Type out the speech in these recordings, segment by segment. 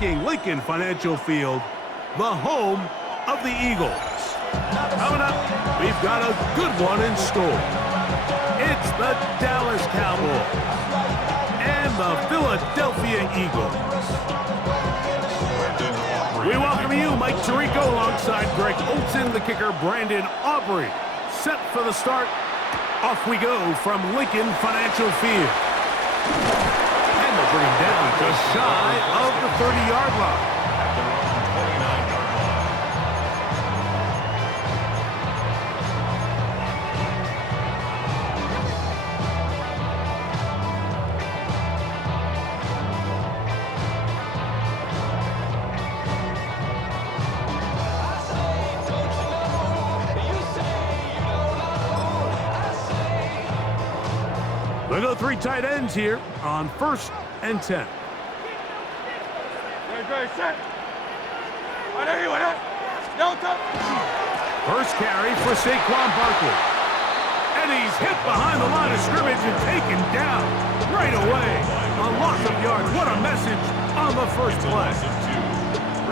marking Lincoln Financial Field the home of the Eagles. Coming up, we've got a good one in store. It's the Dallas Cowboys and the Philadelphia Eagles. We welcome you, Mike Tirico, alongside Greg Olson, the kicker, Brandon Aubrey. Set for the start. Off we go from Lincoln Financial Field. And they'll bring him down just shy of the 30-yard line. We'll go three tight ends here on 1st and 10. First carry for Saquon Barkley. And he's hit behind the line of scrimmage and taken down right away. A loss of yards. What a message on the first play.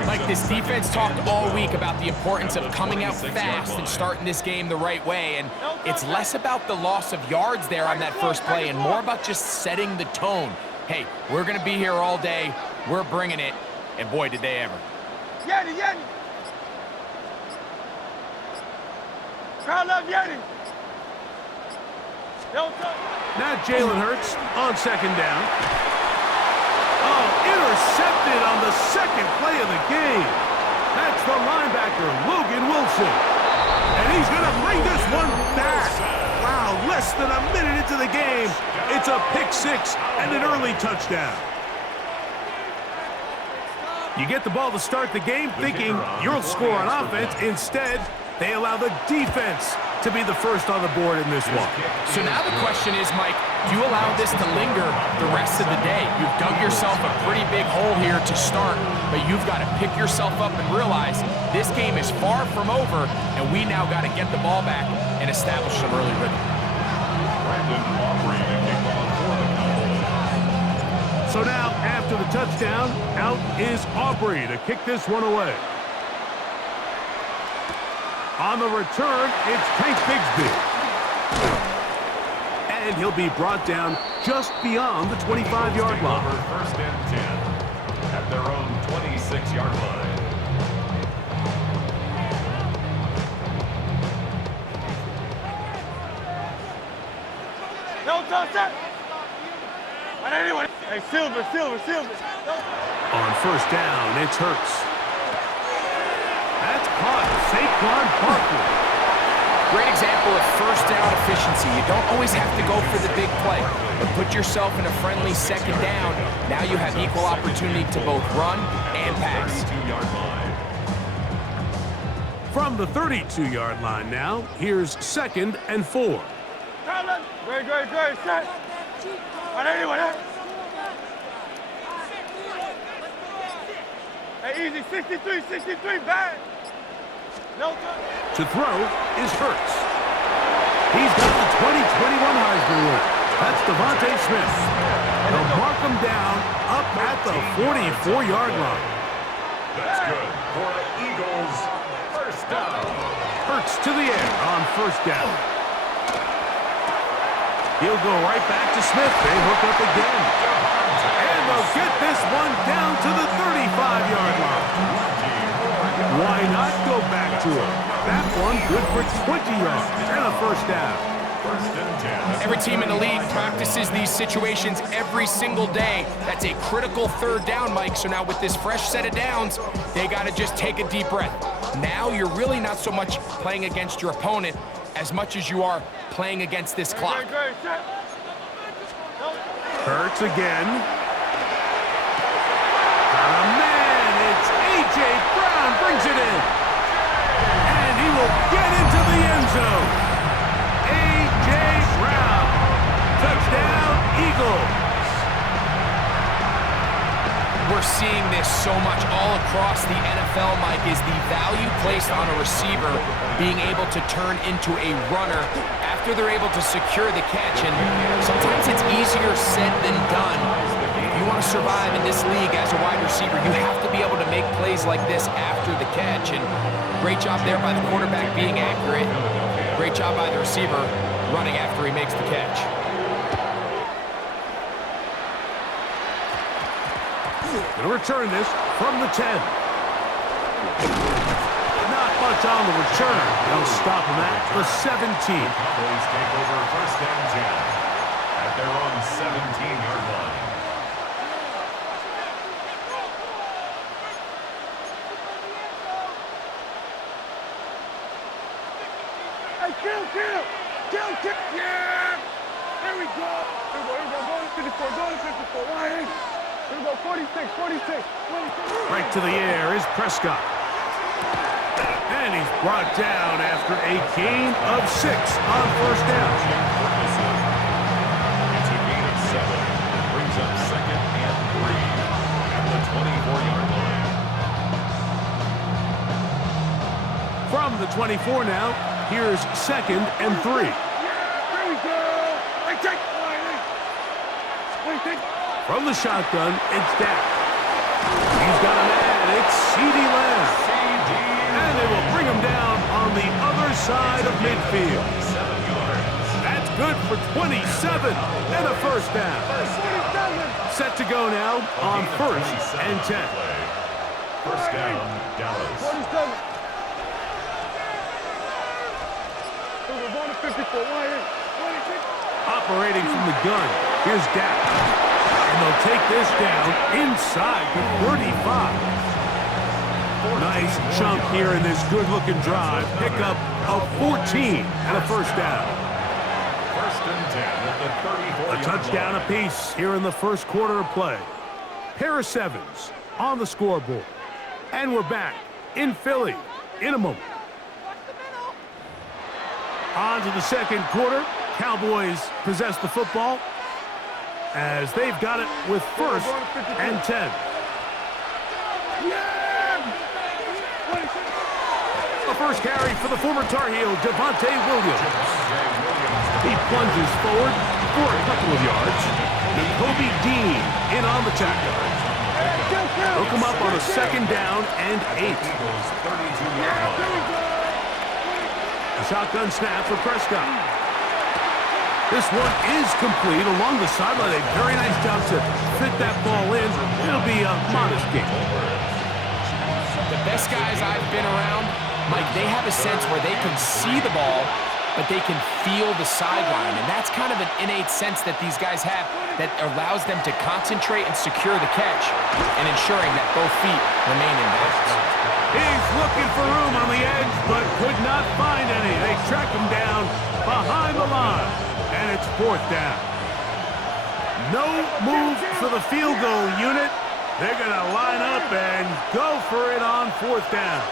Like, this defense talked all week about the importance of coming out fast and starting this game the right way, and it's less about the loss of yards there on that first play and more about just setting the tone. Hey, we're going to be here all day. We're bringing it, and boy, did they ever. Yeti, Yeti. Crowd love Yeti. Now Jalen Hurts on 2nd down. Oh, intercepted on the second play of the game. That's the linebacker, Logan Wilson. And he's going to bring this one back. Wow, less than a minute into the game. It's a pick 6 and an early touchdown. You get the ball to start the game thinking you'll score on offense. Instead, they allow the defense to be the first on the board in this one. So now the question is, Mike, do you allow this to linger the rest of the day? You've dug yourself a pretty big hole here to start, but you've got to pick yourself up and realize this game is far from over, and we now got to get the ball back and establish some early rhythm. So now, after the touchdown, out is Aubrey to kick this one away. On the return, it's Tank Bigsby. And he'll be brought down just beyond the 25-yard line. 1st and 10 at their own 26-yard line. No touch that. Hey, Silver. On 1st down, it's Hurts. That's caught. Saquon Barkley. Great example of 1st down efficiency. You don't always have to go for the big play, but put yourself in a friendly 2nd down. Now you have equal opportunity to both run and pass. From the 32-yard line now, here's 2nd and 4. Great, set. Hey, easy, 63, bang. No touch. To throw is Hurts. He's got the 2021 Heisman winner. That's Devontae Smith. They'll mark him down up at the 44-yard line. That's good for the Eagles. 1st down. Hurts to the air on 1st down. He'll go right back to Smith. They hook up again. And they'll get this one down to the 35-yard line. Why not go back to him? That one good for 20 yards and a 1st down. 1st and 10. Every team in the league practices these situations every single day. That's a critical 3rd down, Mike. So now with this fresh set of downs, they got to just take a deep breath. Now you're really not so much playing against your opponent as much as you are playing against this clock. Hurts again. Got a man. It's A.J. Brown brings it in. And he will get into the end zone. A.J. Brown. Touchdown, Eagles. We're seeing this so much all across the NFL, Mike, is the value placed on a receiver being able to turn into a runner after they're able to secure the catch. And sometimes it's easier said than done. If you want to survive in this league as a wide receiver, you have to make plays like this after the catch. And great job there by the quarterback being accurate. Great job by the receiver running after he makes the catch. Going to return this from the 10. Not much on the return. They'll stop him at the 17. Cowboys take over first and 10 at their own 17-yard line. Hey, kill! Yeah! There we go! Go to 54, Why? Here we go, 46. Right to the air is Prescott. And he's brought down after a gain of 6 on first down. It's a gain of 7. Brings up second and 3 at the 24-yard line. From the 24 now, here's second and 3. Yeah, there we go! Wait. From the shotgun, it's Dak. He's got a man. It's C.D. Lamb. And they will bring him down on the other side of midfield. 7 yards. That's good for 27 and a first down. 27! Set to go now on first and 10. First down, Dallas. 27. We're going to 54, Why? 26. Operating from the gun, here's Dak. And they'll take this down inside the 35. Nice chunk here in this good-looking drive. Pickup of 14 and a first down. First and 10 at the 34-yard A touchdown line. apiece here in the first quarter of play. Pair of sevens on the scoreboard. And we're back in Philly in a moment. On to the second quarter. Cowboys possess the football as they've got it with first and 10. The first carry for the former Tar Heel, Javonte Williams. He plunges forward for a couple of yards. Kobe Dean in on the tackle. Hook him up on a second down and 8. A shotgun snap for Prescott. This one is complete along the sideline. A very nice job to fit that ball in. It'll be a modest game. The best guys I've been around, Mike, they have a sense where they can see the ball, but they can feel the sideline. And that's kind of an innate sense that these guys have that allows them to concentrate and secure the catch and ensuring that both feet remain in bounds. He's looking for room on the edge, but could not find any. They track him down behind the line, and it's fourth down. No move for the field goal unit. They're going to line up and go for it on fourth down.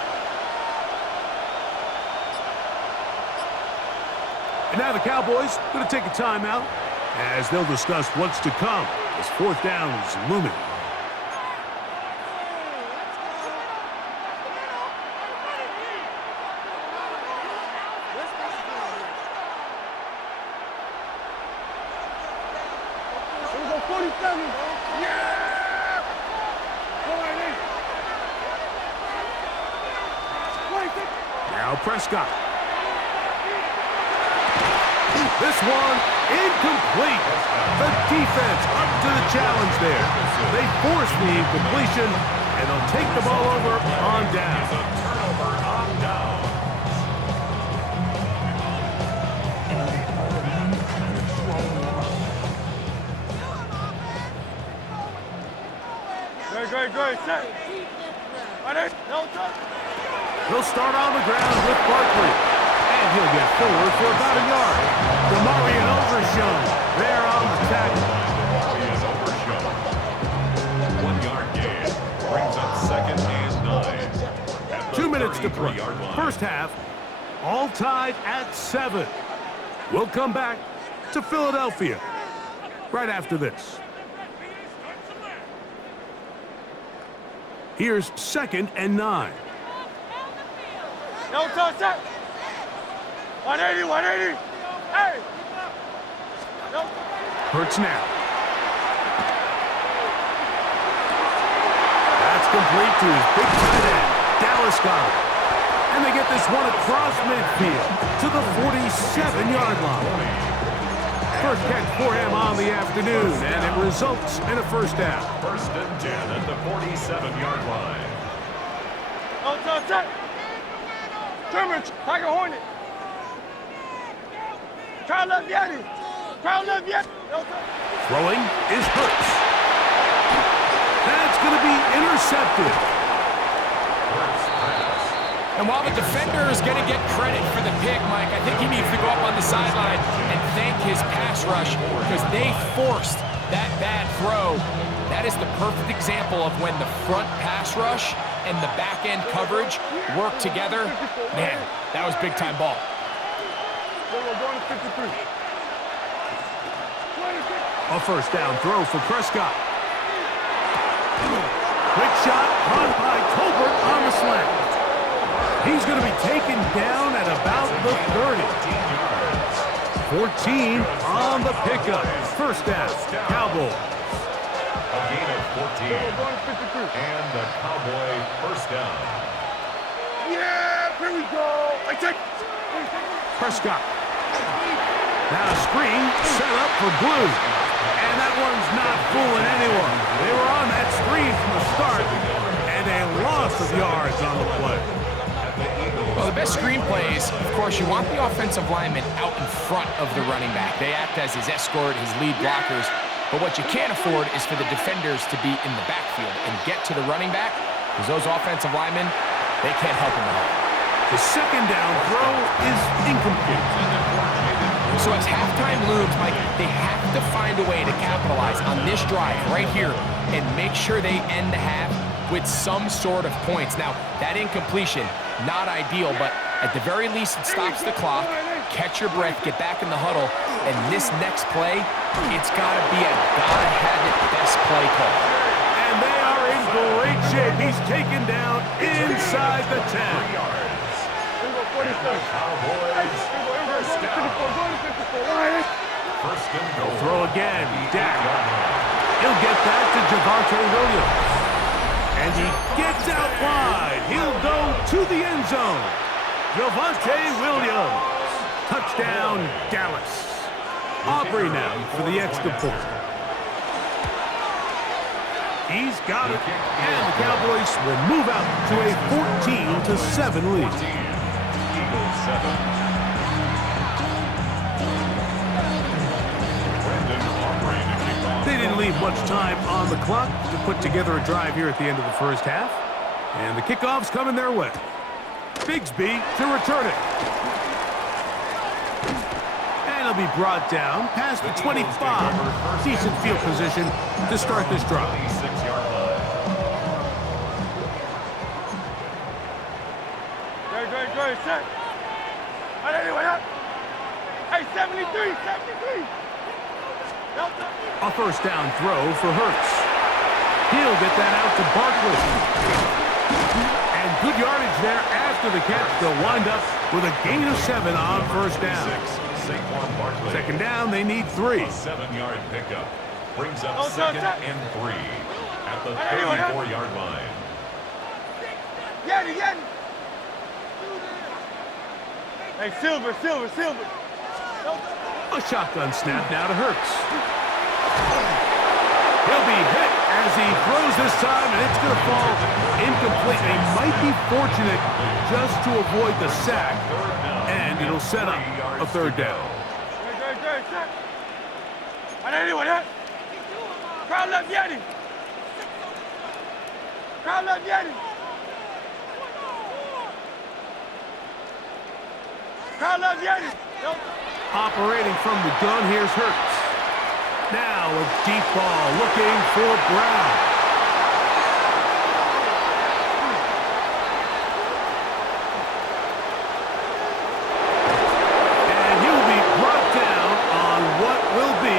And now the Cowboys going to take a timeout as they'll discuss what's to come as fourth down is looming. Here we go, 47. Yeah! Now Prescott. This one incomplete. The defense up to the challenge there. They force the incompletion, and they'll take the ball over on down. Turnover on down. Great. Set. No touch. He'll start on the ground with Barkley. And he'll get forward for about a yard. Demarion Overshown there on the tackle. He is overshown. 1 yard gain. Brings up second and 9. At the 2 minutes to play. 33-yard line. First half, all tied at 7. We'll come back to Philadelphia right after this. Here's second and 9. No touch. Set. 180. Hey. No. Hurts now. That's It's complete to his big tight end, Dallas Goedert. And they get this one across midfield to the 47-yard line. First catch for him on the afternoon, and it results in a first down. First and 10 at the 47-yard line. Outside. Scrimmage. Tiger Hornet. Try left Yeti. Throwing is Hurts. That's going to be intercepted. And while the defender is going to get credit for the pick, Mike, I think he needs to go up on the sideline and thank his pass rush because they forced that bad throw. That is the perfect example of when the front pass rush and the back-end coverage work together. Man, that was big-time ball. A first down throw for Prescott. Quick shot run by Tolbert on the slant. He's going to be taken down at about the 30. 14 on the pickup. First down, Cowboys. A gain of 14. And the Cowboy first down. Yeah, here we go. Prescott. Now a screen set up for Blue. And that one's not fooling anyone. They were on that screen from the start, and a loss of yards on the play. Well, the best screen plays, of course, you want the offensive lineman out in front of the running back. They act as his escort, his lead blockers. But what you can't afford is for the defenders to be in the backfield and get to the running back, because those offensive linemen, they can't help him at all. The second down throw is incomplete. So as halftime looms, Mike, they have to find a way to capitalize on this drive right here and make sure they end the half with some sort of points. Now, that incompletion, not ideal, but at the very least, it stops the clock. Catch your breath, get back in the huddle, and this next play, it's got to be a gotta-have-it best play call. And they are in great shape. He's taken down inside the 10. Cowboys first down. First and goal. Throw again, Dak. He'll get that to Javonte Williams. And he gets out wide. He'll go to the end zone. Javonte Williams. Touchdown, Dallas. Aubrey now for the extra point. He's got it. And the Cowboys will move out to a 14-7 lead. Eagles 7. They didn't leave much time on the clock to put together a drive here at the end of the first half. And the kickoff's coming their way. Bigsby to return it. And he'll be brought down past the 25. Decent field position to start this drive. 26-yard line. Great, set. Hey, 73. A first down throw for Hurts. He'll get that out to Barkley. And good yardage there after the catch. They'll wind up with a gain of 7 on first down. Second down, they need 3. A 7-yard pickup brings up second and 3 at the 34-yard line. Yeti. Hey, Silver. A shotgun snap now to Hurts. He'll be hit as he throws this time, and it's going to fall incomplete. They might be fortunate just to avoid the sack, and it'll set up a third down. Great, set. Crowd left Yeti. Operating from the gun, here's Hurts. Now a deep ball looking for Brown. And he'll be brought down on what will be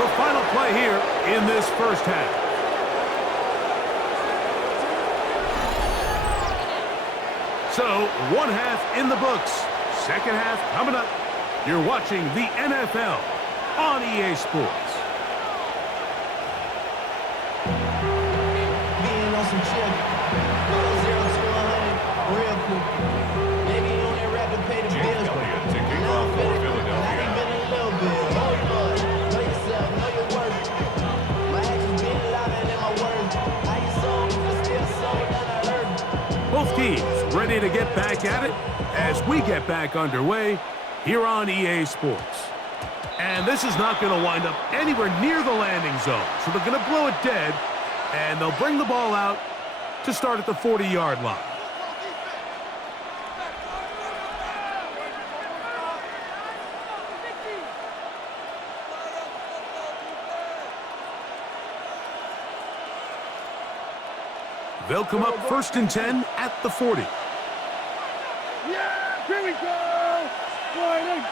the final play here in this first half. So, one half in the books. Second half coming up. You're watching the NFL on EA Sports. Being on some chill. teams ready to get back at it as we get back underway here on EA Sports. And this is not going to wind up anywhere near the landing zone, so they're going to blow it dead, and they'll bring the ball out to start at the 40-yard line. They'll come up 1st and 10 at the 40. Yeah, here we go. 20.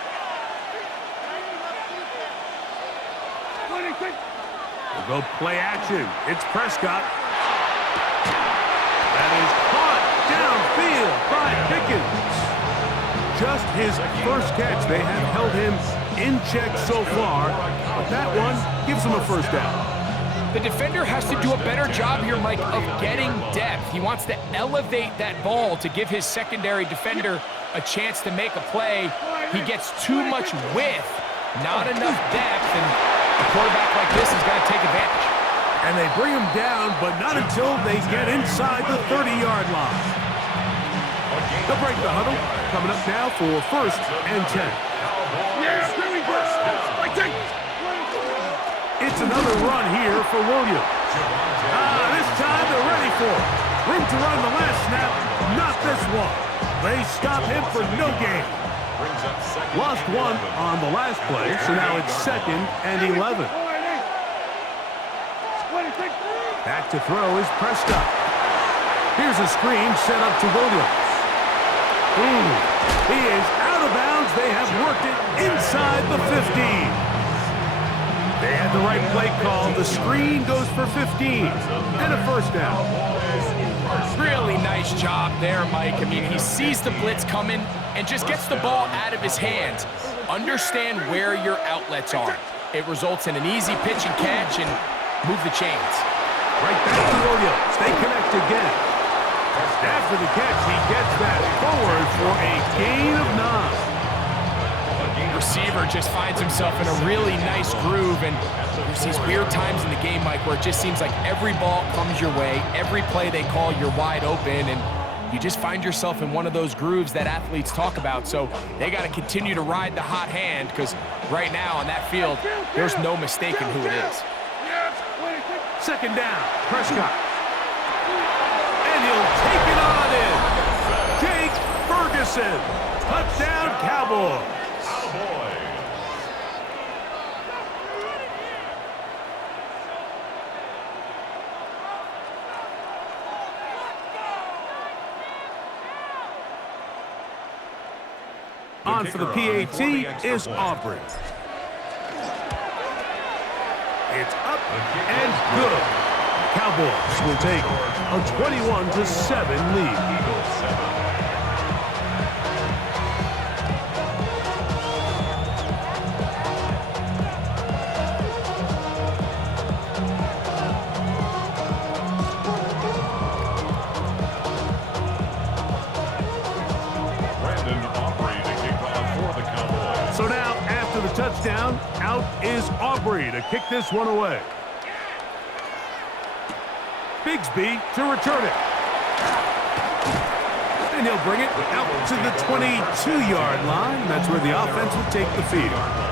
26. We'll go play action. It's Prescott. That is caught downfield by Pickens. Just his first catch. They have held him in check so far, but that one gives him a first down. The defender has to do a better job here, Mike, of getting depth. He wants to elevate that ball to give his secondary defender a chance to make a play. He gets too much width, not enough depth, and a quarterback like this has got to take advantage. And they bring him down, but not until they get inside the 30-yard line. They'll break the huddle. Coming up now for 1st and 10. Yeah, here we go. Like that. It's another run here for Williams. This time they're ready for it. Room to run the last snap, not this one. They stop him for no gain. Lost one on the last play, so now it's 2nd and 11. Back to throw is Prescott. Here's a screen set up to Williams. He is out of bounds. They have worked it inside the 15. They had the right play call. The screen goes for 15 and a first down. Really nice job there, Mike. I mean, he sees the blitz coming and just gets the ball out of his hands. Understand where your outlets are. It results in an easy pitch and catch and move the chains. Right back to Williams. They connect again. After the catch, he gets that forward for a gain of 9. Receiver just finds himself in a really nice groove, and there's these weird times in the game, Mike, where it just seems like every ball comes your way, every play they call, you're wide open, and you just find yourself in one of those grooves that athletes talk about. So they got to continue to ride the hot hand, because right now on that field, there's no mistaking who it is. 2nd down, Prescott. And he'll take it on in. Jake Ferguson. Touchdown, Cowboys. On for the PAT is Aubrey. It's up and good. Cowboys will take a 21-7 lead. Touchdown, out is Aubrey to kick this one away. Bigsby to return it. And he'll bring it out to the 22-yard line. That's where the offense will take the field.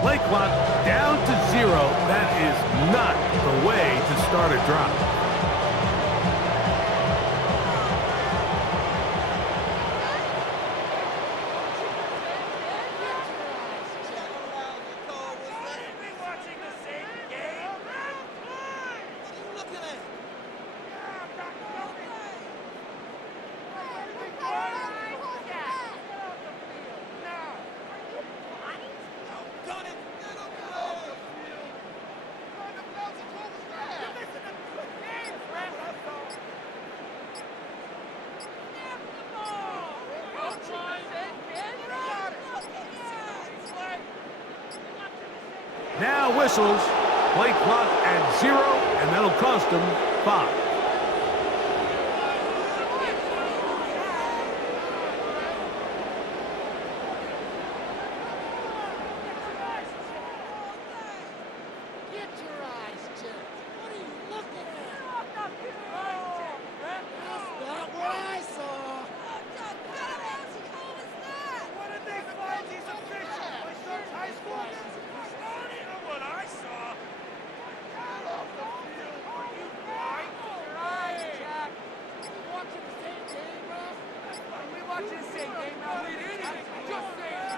Play clock down to 0. That is not the way to start a drive. Now whistles. Play clock at 0, and that'll cost them 5. Watching the same game now. Just saying.